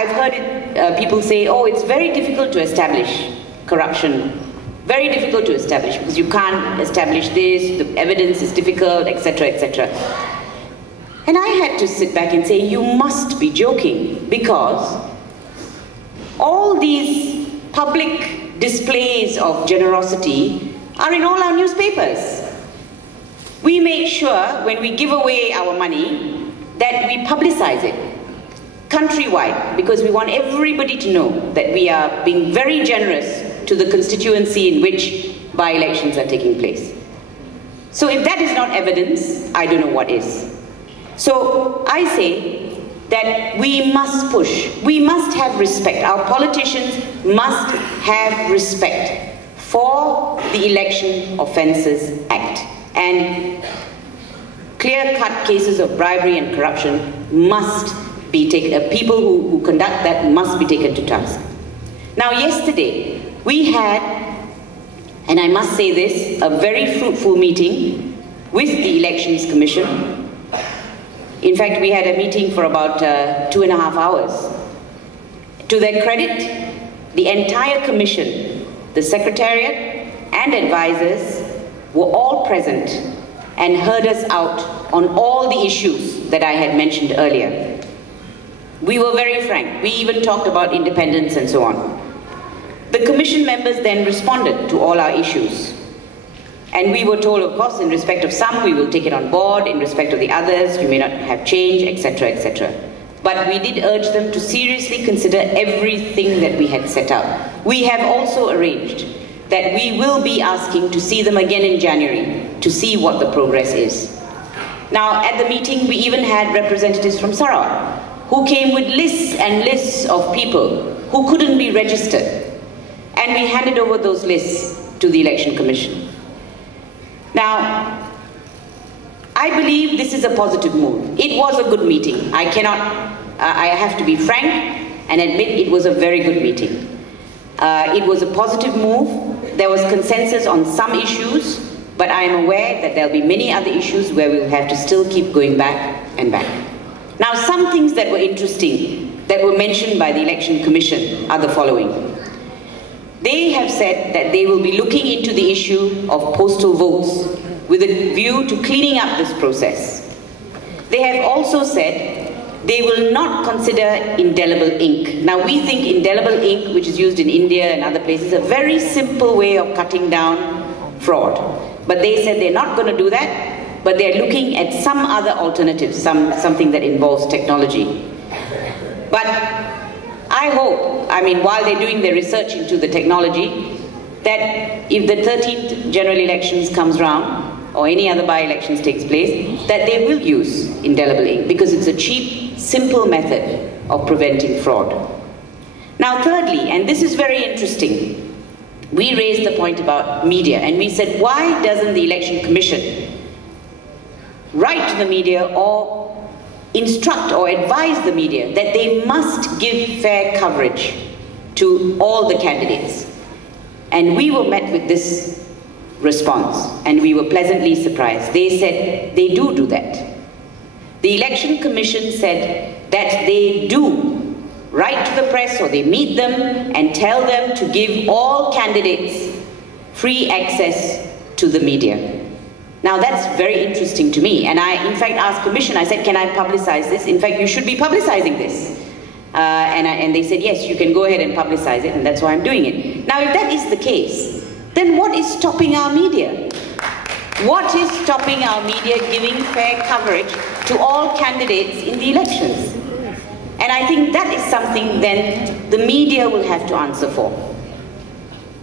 I've heard people say, oh, it's very difficult to establish corruption. Very difficult to establish because you can't establish this, the evidence is difficult, etc., etc. And I had to sit back and say, you must be joking, because all these public displays of generosity are in all our newspapers. We make sure when we give away our money that we publicize it countrywide, because we want everybody to know that we are being very generous to the constituency in which by-elections are taking place. So if that is not evidence, I don't know what is. So I say that we must push, we must have respect. Our politicians must have respect for the Election Offences Act. And clear-cut cases of bribery and corruption must be taken, people who conduct that must be taken to task. Now yesterday, we had, and I must say this, a very fruitful meeting with the Elections Commission. In fact, we had a meeting for about 2.5 hours. To their credit, the entire commission, the secretariat and advisors were all present and heard us out on all the issues that I had mentioned earlier. We were very frank. We even talked about independence and so on. The commission members then responded to all our issues. And we were told, of course, in respect of some, we will take it on board. In respect of the others, you may not have change, etc., etc. But we did urge them to seriously consider everything that we had set out. We have also arranged that we will be asking to see them again in January to see what the progress is. Now, at the meeting, we even had representatives from Sarawak who came with lists and lists of people who couldn't be registered. And we handed over those lists to the Election Commission. Now, I believe this is a positive move. It was a good meeting. I have to be frank and admit it was a very good meeting. It was a positive move. There was consensus on some issues, but I am aware that there'll be many other issues where we'll have to still keep going back and back. Now, some things that were interesting that were mentioned by the Election Commission are the following. They have said that they will be looking into the issue of postal votes with a view to cleaning up this process. They have also said they will not consider indelible ink. Now, we think indelible ink, which is used in India and other places, is a very simple way of cutting down fraud. But they said they're not going to do that, but they're looking at some other alternatives, something that involves technology. But I hope, while they're doing their research into the technology, that if the 13th general elections comes round, or any other by-elections takes place, that they will use indelible ink, because it's a cheap, simple method of preventing fraud. Now, thirdly, and this is very interesting, we raised the point about media, and we said, why doesn't the Election Commission write to the media or instruct or advise the media that they must give fair coverage to all the candidates? And we were met with this response, and we were pleasantly surprised. They said they do that. The Election Commission said that they do write to the press, or they meet them and tell them to give all candidates free access to the media. Now, that's very interesting to me, and I in fact asked Commission, I said, can I publicize this? In fact, you should be publicizing this. And they said, yes, you can go ahead and publicize it, and that's why I'm doing it. Now, if that is the case, then what is stopping our media? What is stopping our media giving fair coverage to all candidates in the elections? And I think that is something then the media will have to answer for.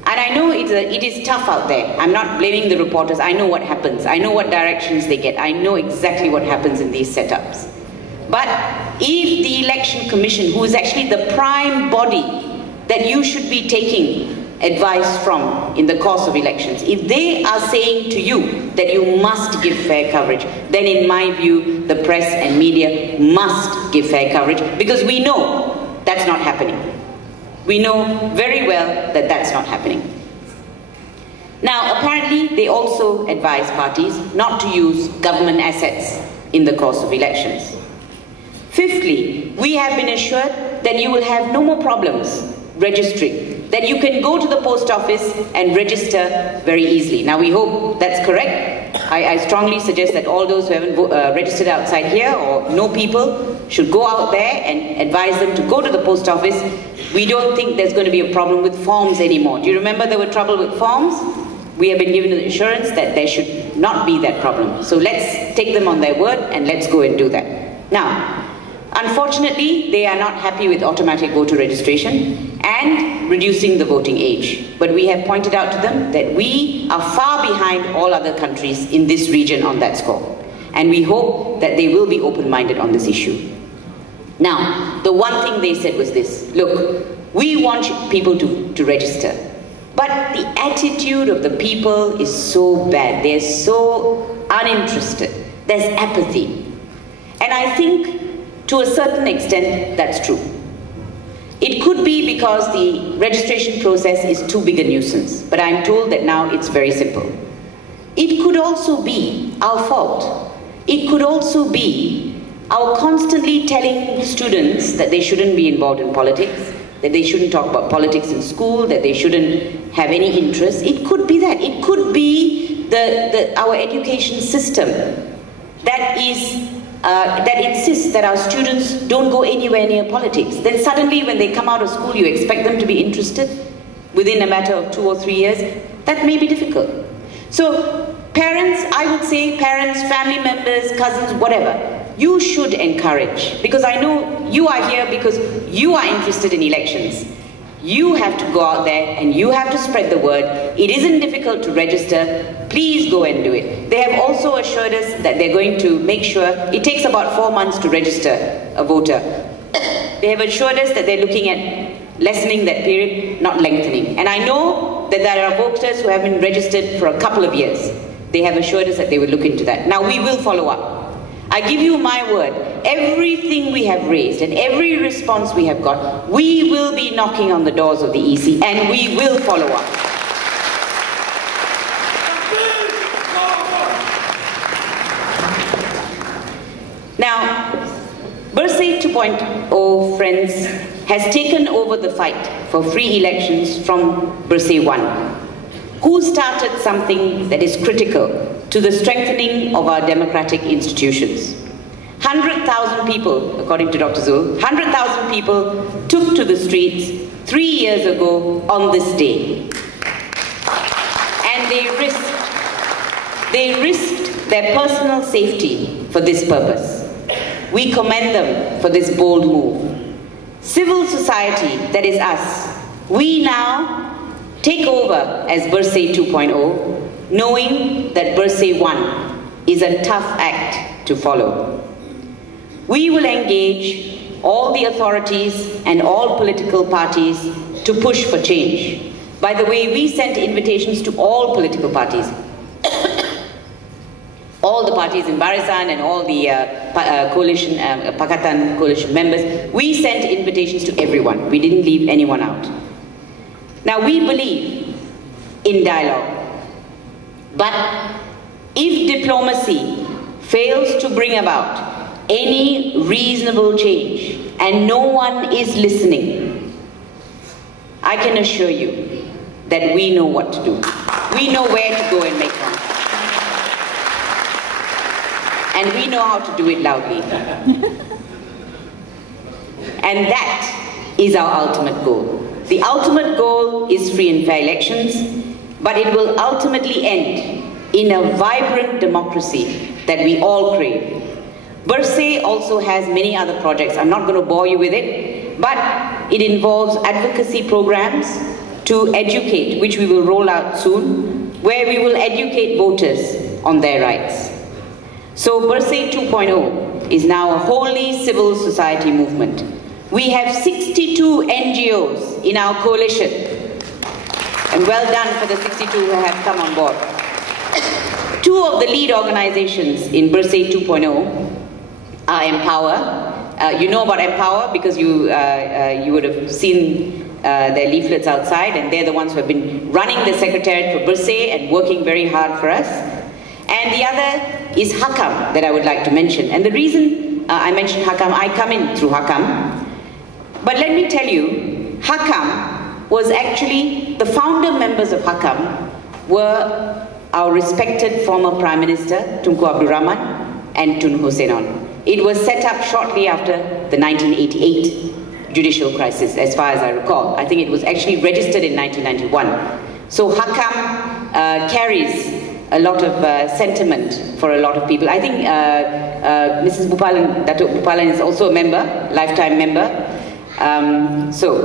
And I know it is tough out there. I'm not blaming the reporters. I know what happens. I know what directions they get. I know exactly what happens in these setups. But if the Election Commission, who is actually the prime body that you should be taking advice from in the course of elections, if they are saying to you that you must give fair coverage, then in my view, the press and media must give fair coverage, because we know that's not happening. We know very well that that's not happening. Now, apparently, they also advise parties not to use government assets in the course of elections. Fifthly, we have been assured then you will have no more problems registering. Then you can go to the post office and register very easily. Now we hope that's correct. I strongly suggest that all those who haven't registered outside here or know people should go out there and advise them to go to the post office. We don't think there's going to be a problem with forms anymore. Do you remember there were trouble with forms? We have been given the assurance that there should not be that problem. So let's take them on their word and let's go and do that. Now, unfortunately, they are not happy with automatic voter registration and reducing the voting age. But we have pointed out to them that we are far behind all other countries in this region on that score. And we hope that they will be open-minded on this issue. Now, the one thing they said was this: look, we want people to register. But the attitude of the people is so bad. They're so uninterested. There's apathy. And I think, to a certain extent, that's true. It could be because the registration process is too big a nuisance, but I'm told that now it's very simple. It could also be our fault. It could also be our constantly telling students that they shouldn't be involved in politics, that they shouldn't talk about politics in school, that they shouldn't have any interest. It could be that. It could be our education system that insists that our students don't go anywhere near politics. Then suddenly when they come out of school, you expect them to be interested within a matter of 2 or 3 years. That may be difficult. So parents, I would say parents, family members, cousins, whatever, you should encourage, because I know you are here because you are interested in elections. You have to go out there and you have to spread the word. It isn't difficult to register. Please go and do it. They have also assured us that they're going to make sure, it takes about 4 months to register a voter. They have assured us that they're looking at lessening that period, not lengthening. And I know that there are voters who have been registered for a couple of years. They have assured us that they will look into that. Now we will follow up. I give you my word, everything we have raised and every response we have got, we will be knocking on the doors of the EC and we will follow up. Now, Bersih 2.0, friends, has taken over the fight for free elections from Bersih 1. Who started something that is critical to the strengthening of our democratic institutions. 100,000 people, according to Dr. Zul, 100,000 people took to the streets 3 years ago on this day. And they risked their personal safety for this purpose. We commend them for this bold move. Civil society, that is us, we now take over as Bersih 2.0, knowing that Bersih 1 is a tough act to follow. We will engage all the authorities and all political parties to push for change. By the way, we sent invitations to all political parties. All the parties in Barisan and all the coalition, Pakatan coalition members, we sent invitations to everyone. We didn't leave anyone out. Now we believe in dialogue. But if diplomacy fails to bring about any reasonable change and no one is listening, I can assure you that we know what to do. We know where to go and make one. And we know how to do it loudly. And that is our ultimate goal. The ultimate goal is free and fair elections, but it will ultimately end in a vibrant democracy that we all crave. Bersih also has many other projects. I'm not going to bore you with it, but it involves advocacy programs to educate, which we will roll out soon, where we will educate voters on their rights. So Bersih 2.0 is now a wholly civil society movement. We have 62 NGOs in our coalition. And well done for the 62 who have come on board. 2 of the lead organizations in Bersih 2.0 are Empower. You know about Empower because you would have seen their leaflets outside, and they're the ones who have been running the Secretariat for Bersih and working very hard for us. And the other is Hakam that I would like to mention. And the reason I mention Hakam, I come in through Hakam. But let me tell you, Hakam was actually, the founder members of Hakam were our respected former Prime Minister, Tunku Abdul Rahman and Tun Hussein. It was set up shortly after the 1988 judicial crisis, as far as I recall. I think it was actually registered in 1991. So Hakam carries a lot of sentiment for a lot of people. I think Mrs. Bupalan, Dato Bupalan is also a member, lifetime member. So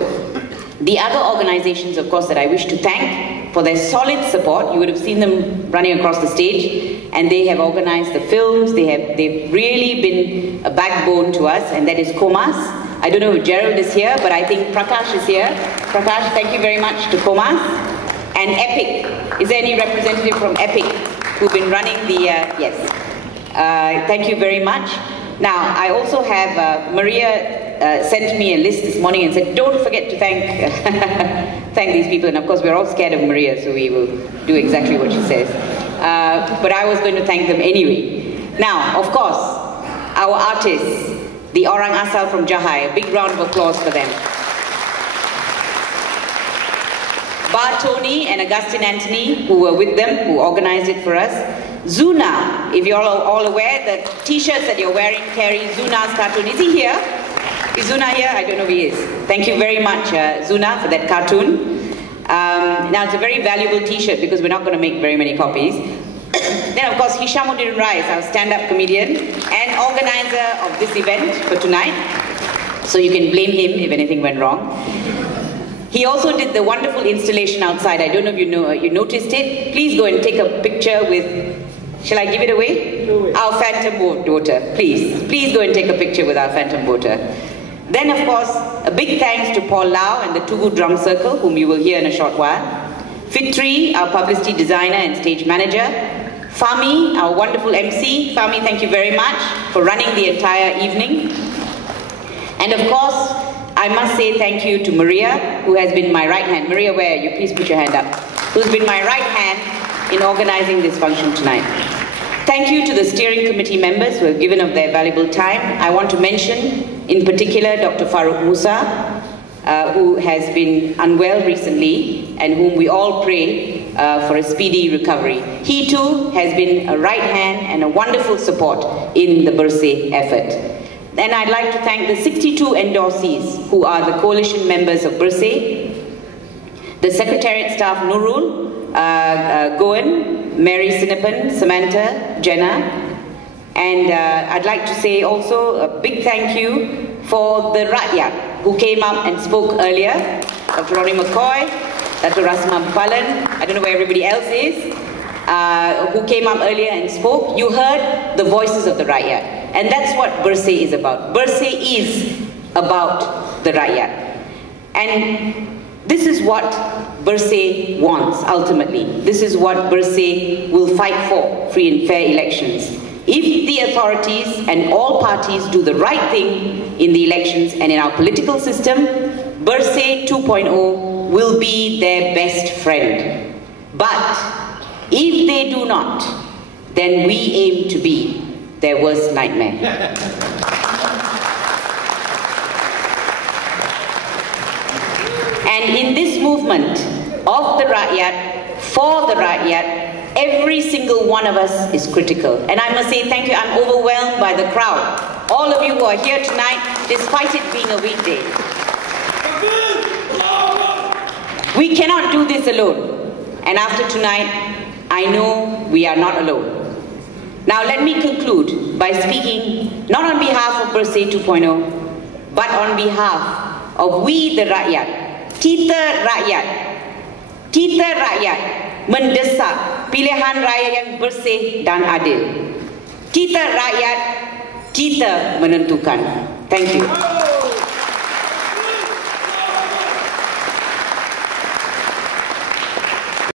the other organizations, of course, that I wish to thank for their solid support. You would have seen them running across the stage, and they have organized the films. They've really been a backbone to us, and that is Komas. I don't know if Gerald is here, but I think Prakash is here. Prakash, thank you very much to Komas. And Epic. Is there any representative from Epic who've been running the, yes. Thank you very much. Now, I also have, Maria sent me a list this morning and said, don't forget to thank, thank these people. And of course, we're all scared of Maria, so we will do exactly what she says. But I was going to thank them anyway. Now, of course, our artists, the Orang Asal from Jahai, a big round of applause for them. Bar Tony and Augustine Anthony, who were with them, who organized it for us. Zuna, if you're all aware, the t-shirts that you're wearing carry Zuna's cartoon. Is he here? Is Zuna here? I don't know if he is. Thank you very much, Zuna, for that cartoon. Now, it's a very valuable t-shirt because we're not going to make very many copies. Then, of course, Hisham Rais, our stand-up comedian and organizer of this event for tonight. So you can blame him if anything went wrong. He also did the wonderful installation outside. I don't know if you noticed it. Please go and take a picture with, shall I give it away? Our phantom voter, please. Please go and take a picture with our phantom voter. Then, of course, a big thanks to Paul Lau and the Tugu Drum Circle, whom you will hear in a short while. Fitri, our publicity designer and stage manager. Fahmi, our wonderful MC. Fahmi, thank you very much for running the entire evening. And of course, I must say thank you to Maria, who has been my right hand. Maria, where are you? Please put your hand up. Who's been my right hand in organizing this function tonight. Thank you to the steering committee members who have given up their valuable time. I want to mention, in particular, Dr. Farooq Musa, who has been unwell recently and whom we all pray for a speedy recovery. He too has been a right hand and a wonderful support in the Bersih effort. And I'd like to thank the 62 endorsees who are the coalition members of Bersih, the Secretariat staff Nurul, Goen, Mary Sinapan, Samantha, Jenna, and I'd like to say also a big thank you for the Rakyat who came up and spoke earlier, Dr. Ronald McCoy, Dr. Rasma Bupalan, I don't know where everybody else is, who came up earlier and spoke. You heard the voices of the Rakyat. And that's what Bersih is about. Bersih is about the Rakyat. And this is what Bersih wants, ultimately. This is what Bersih will fight for, free and fair elections. If the authorities and all parties do the right thing in the elections and in our political system, Bersih 2.0 will be their best friend. But if they do not, then we aim to be their worst nightmare. And in this movement of the Rakyat, for the Rakyat, every single one of us is critical. And I must say thank you, I'm overwhelmed by the crowd. All of you who are here tonight, despite it being a weekday. We cannot do this alone. And after tonight, I know we are not alone. Now let me conclude by speaking not on behalf of Bersih 2.0, but on behalf of we the Rakyat. Kita rakyat mendesak pilihan raya yang bersih dan adil. Kita rakyat, kita menentukan. Thank you.